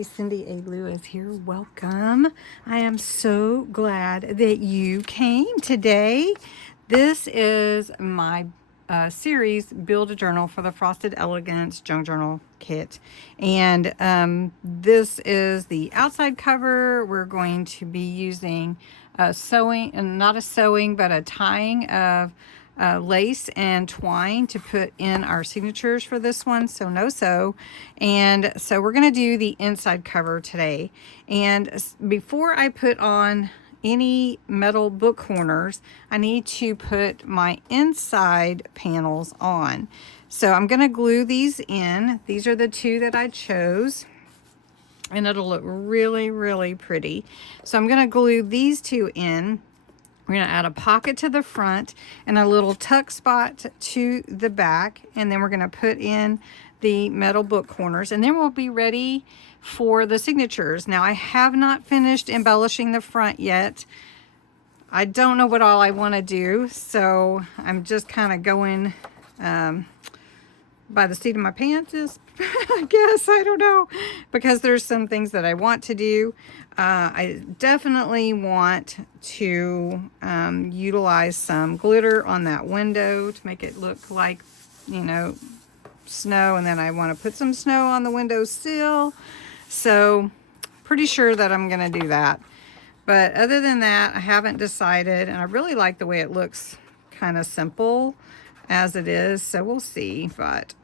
everybody, Cindy A. Lewis here. Welcome. I am so glad that you came today. This is my series, Build a Journal for the Frosted Elegance Junk Journal Kit. And this is the outside cover. We're going to be using sewing, not a sewing, but a tying of lace and twine to put in our signatures for this one, so no sew. And so we're going to do the inside cover today. And before I put on any metal book corners, I need to put my inside panels on. So I'm going to glue these in. These are the two that I chose, and it'll look really, really pretty. So I'm going to glue these two in. We're going to add a pocket to the front and a little tuck spot to the back, and then we're going to put in the metal book corners, and then we'll be ready for the signatures. Now, I have not finished embellishing the front yet. I don't know what all I want to do, so I'm just kind of going by the seat of my pants, I guess. I don't know, because there's some things that I want to do. I definitely want to utilize some glitter on that window to make it look like, you know, snow, and then I want to put some snow on the windowsill. So pretty sure that I'm going to do that. But other than that, I haven't decided, and I really like the way it looks, kind of simple as it is, so we'll see. But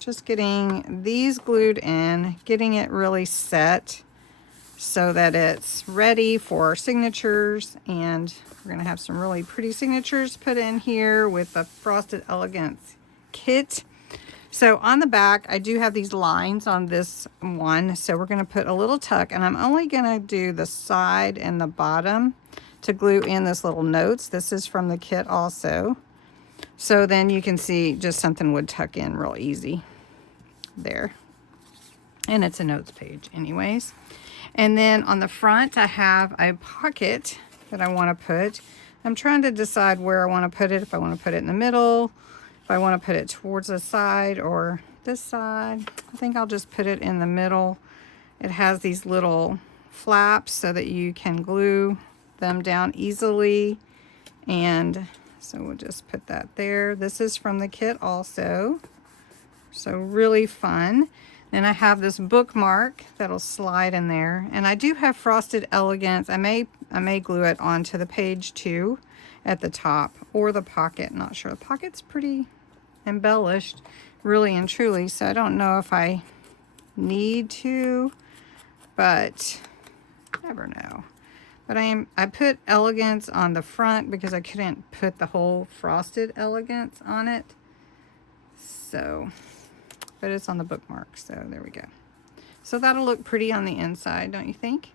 just getting these glued in, getting it really set so that it's ready for our signatures, and we're going to have some really pretty signatures put in here with the Frosted Elegance kit. So on the back, I do have these lines on this one, so we're going to put a little tuck, and I'm only going to do the side and the bottom to glue in this little notes. This is from the kit also. So then you can see just something would tuck in real easy there. And it's a notes page anyways. And then on the front, I have a pocket that I want to put. I'm trying to decide where I want to put it. If I want to put it in the middle, if I want to put it towards the side or this side. I think I'll just put it in the middle. It has these little flaps so that you can glue them down easily. And so we'll just put that there. This is from the kit also. So really fun. Then I have this bookmark that'll slide in there, and I do have Frosted Elegance. I may glue it onto the page too at the top, or the pocket. Not sure. The pocket's pretty embellished, really and truly, so I don't know if I need to, but never know. But I put Elegance on the front because I couldn't put the whole Frosted Elegance on it. So, but it's on the bookmark, so there we go. So that'll look pretty on the inside, don't you think?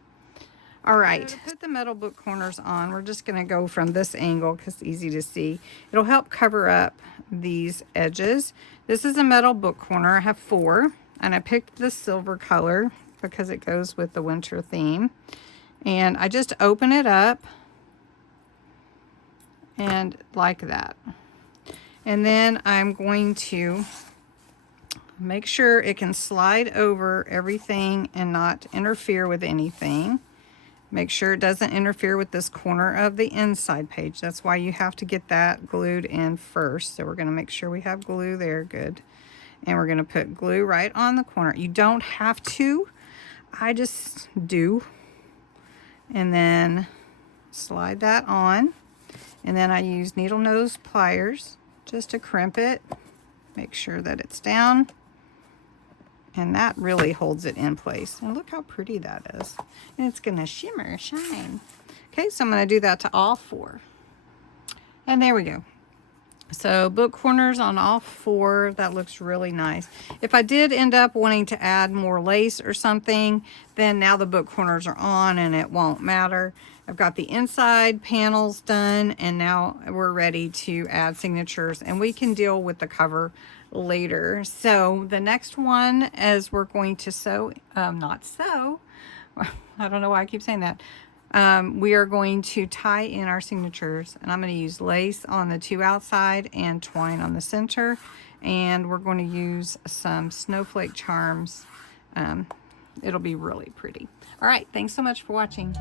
All right, so to put the metal book corners on, we're just going to go from this angle because it's easy to see. It'll help cover up these edges. This is a metal book corner. I have 4, and I picked the silver color because it goes with the winter theme. And I just open it up and like that. And then I'm going to make sure it can slide over everything and not interfere with anything. Make sure it doesn't interfere with this corner of the inside page. That's why you have to get that glued in first. So we're going to make sure we have glue there. Good. And we're going to put glue right on the corner. You don't have to. I just do. And then slide that on. And then I use needle nose pliers just to crimp it. Make sure that it's down. And that really holds it in place. And look how pretty that is. And it's going to shimmer, shine. Okay, so I'm going to do that to all 4. And there we go. So book corners on all 4. That looks really nice. If I did end up wanting to add more lace or something, then now the book corners are on and it won't matter. I've got the inside panels done, and now we're ready to add signatures, and we can deal with the cover later. So the next one is we're going to sew, not sew, I don't know why I keep saying that. We are going to tie in our signatures, and I'm going to use lace on the 2 outside and twine on the center, and we're going to use some snowflake charms it'll be really pretty. All right, thanks so much for watching.